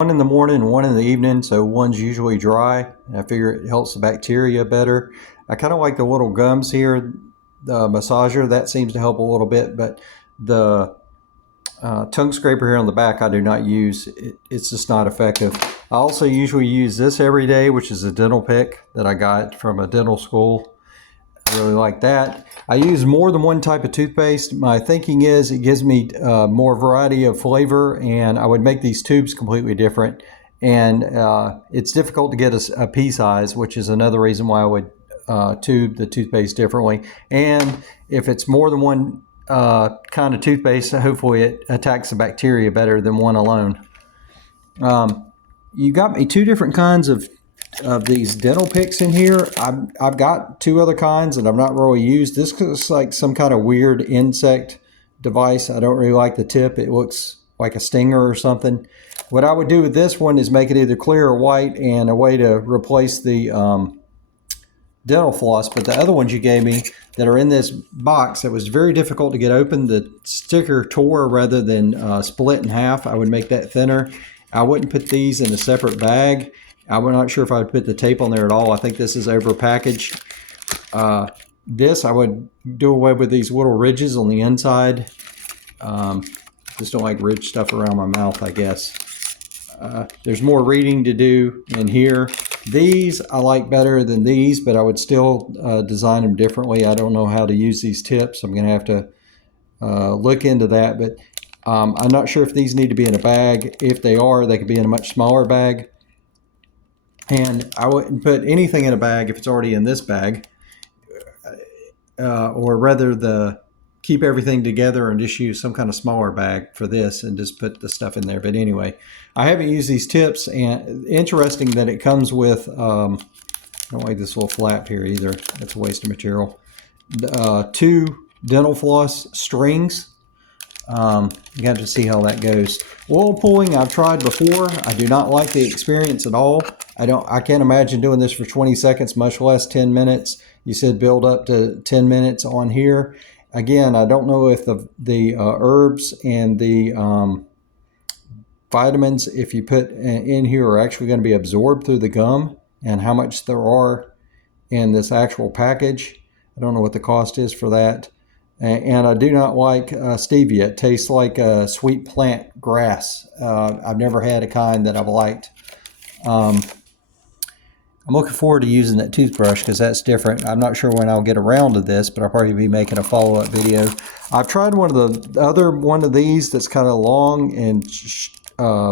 One in the morning and one in the evening, so one's usually dry. I figure it helps the bacteria better. I kind of like the little gums here, the massager, that seems to help a little bit, but the tongue scraper here on the back I do not use. It's just not effective. I also usually use this every day, which is a dental pick that I got from a dental school. I really like that. I use more than one type of toothpaste. My thinking is it gives me more variety of flavor, and I would make these tubes completely different. And it's difficult to get a pea size, which is another reason why I would tube the toothpaste differently. And if it's more than one kind of toothpaste, hopefully it attacks the bacteria better than one alone. You got me two different kinds of these dental picks in here. I've got two other kinds that I've not really used. This looks like some kind of weird insect device. I don't really like the tip. It looks like a stinger or something. What I would do with this one is make it either clear or white, and a way to replace the dental floss. But the other ones you gave me that are in this box, that was very difficult to get open. The sticker tore rather than split in half. I would make that thinner. I wouldn't put these in a separate bag. I'm not sure if I would put the tape on there at all. I think this is over packaged. This, I would do away with these little ridges on the inside. Just don't like ridge stuff around my mouth, I guess. There's more reading to do in here. These I like better than these, but I would still design them differently. I don't know how to use these tips. I'm going to have to look into that, but I'm not sure if these need to be in a bag. If they are, they could be in a much smaller bag. And I wouldn't put anything in a bag if it's already in this bag, or rather keep everything together and just use some kind of smaller bag for this and just put the stuff in there. But anyway, I haven't used these tips, and interesting that it comes with, I don't like this little flap here either. That's a waste of material. Two dental floss strings. You got to see how that goes. Oil pulling I've tried before. I do not like the experience at all. I can't imagine doing this for 20 seconds, much less 10 minutes. You said build up to 10 minutes on here. Again, I don't know if the herbs and the vitamins, if you put in here, are actually going to be absorbed through the gum, and how much there are in this actual package. I don't know what the cost is for that. And I do not like stevia. It tastes like a sweet plant grass. I've never had a kind that I've liked. I'm looking forward to using that toothbrush because that's different. I'm not sure when I'll get around to this, but I'll probably be making a follow-up video. I've tried one of these that's kind of long and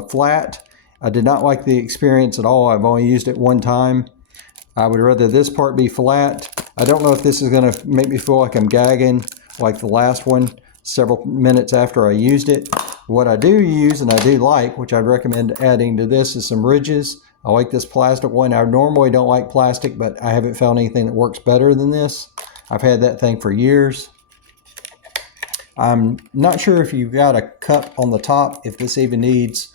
flat. I did not like the experience at all. I've only used it one time. I would rather this part be flat. I don't know if this is going to make me feel like I'm gagging like the last one several minutes after I used it. What I do use, and I do like, which I'd recommend adding to this, is some ridges. I like this plastic one. I normally don't like plastic, but I haven't found anything that works better than this. I've had that thing for years. I'm not sure if you've got a cup on the top, if this even needs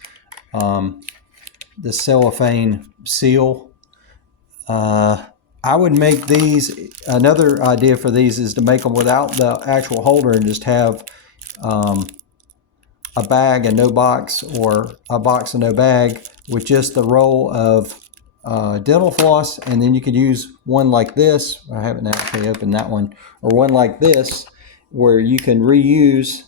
the cellophane seal. I would make these, another idea for these is to make them without the actual holder and just have a bag and no box, or a box and no bag, with just the roll of dental floss. And then you could use one like this. I haven't actually opened that one. Or one like this, where you can reuse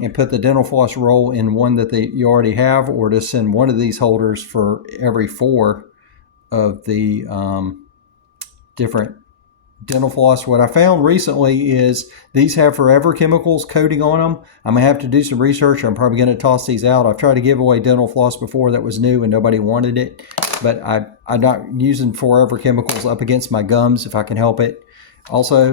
and put the dental floss roll in one that you already have, or just send one of these holders for every 4 of the different dental floss. What I found recently is these have forever chemicals coating on them. I'm gonna have to do some research. I'm probably gonna toss these out. I've tried to give away dental floss before that was new and nobody wanted it, but I'm not using forever chemicals up against my gums if I can help it. Also,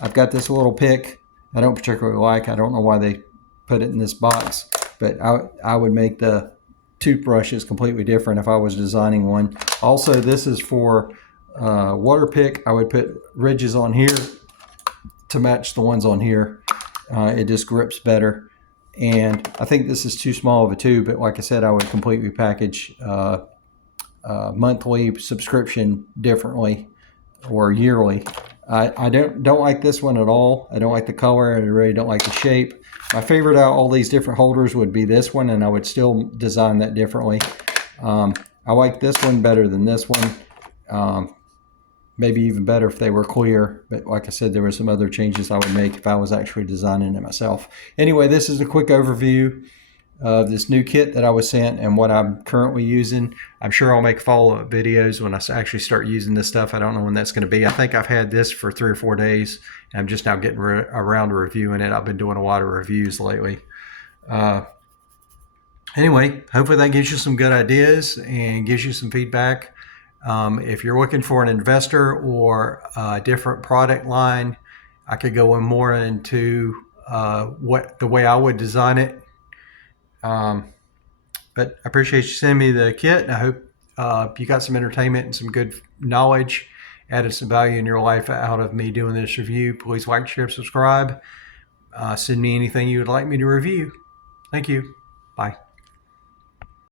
I've got this little pick I don't particularly like. I don't know why they put it in this box, but I would make the toothbrushes completely different if I was designing one. Also, this is for water pick. I would put ridges on here to match the ones on here. It just grips better. And I think this is too small of a tube, but like I said, I would completely package monthly subscription differently, or yearly. I don't like this one at all. I don't like the color, and I really don't like the shape. My favorite out of all these different holders would be this one, and I would still design that differently. I like this one better than this one. Maybe even better if they were clear. But like I said, there were some other changes I would make if I was actually designing it myself. Anyway, this is a quick overview of this new kit that I was sent and what I'm currently using. I'm sure I'll make follow-up videos when I actually start using this stuff. I don't know when that's going to be. I think I've had this for 3 or 4 days, and I'm just now getting around to reviewing it. I've been doing a lot of reviews lately. Anyway, hopefully that gives you some good ideas and gives you some feedback. If you're looking for an investor or a different product line, I could go in more into what the way I would design it. But I appreciate you sending me the kit, and I hope you got some entertainment and some good knowledge, added some value in your life out of me doing this review. Please like, share, subscribe. Send me anything you would like me to review. Thank you. Bye.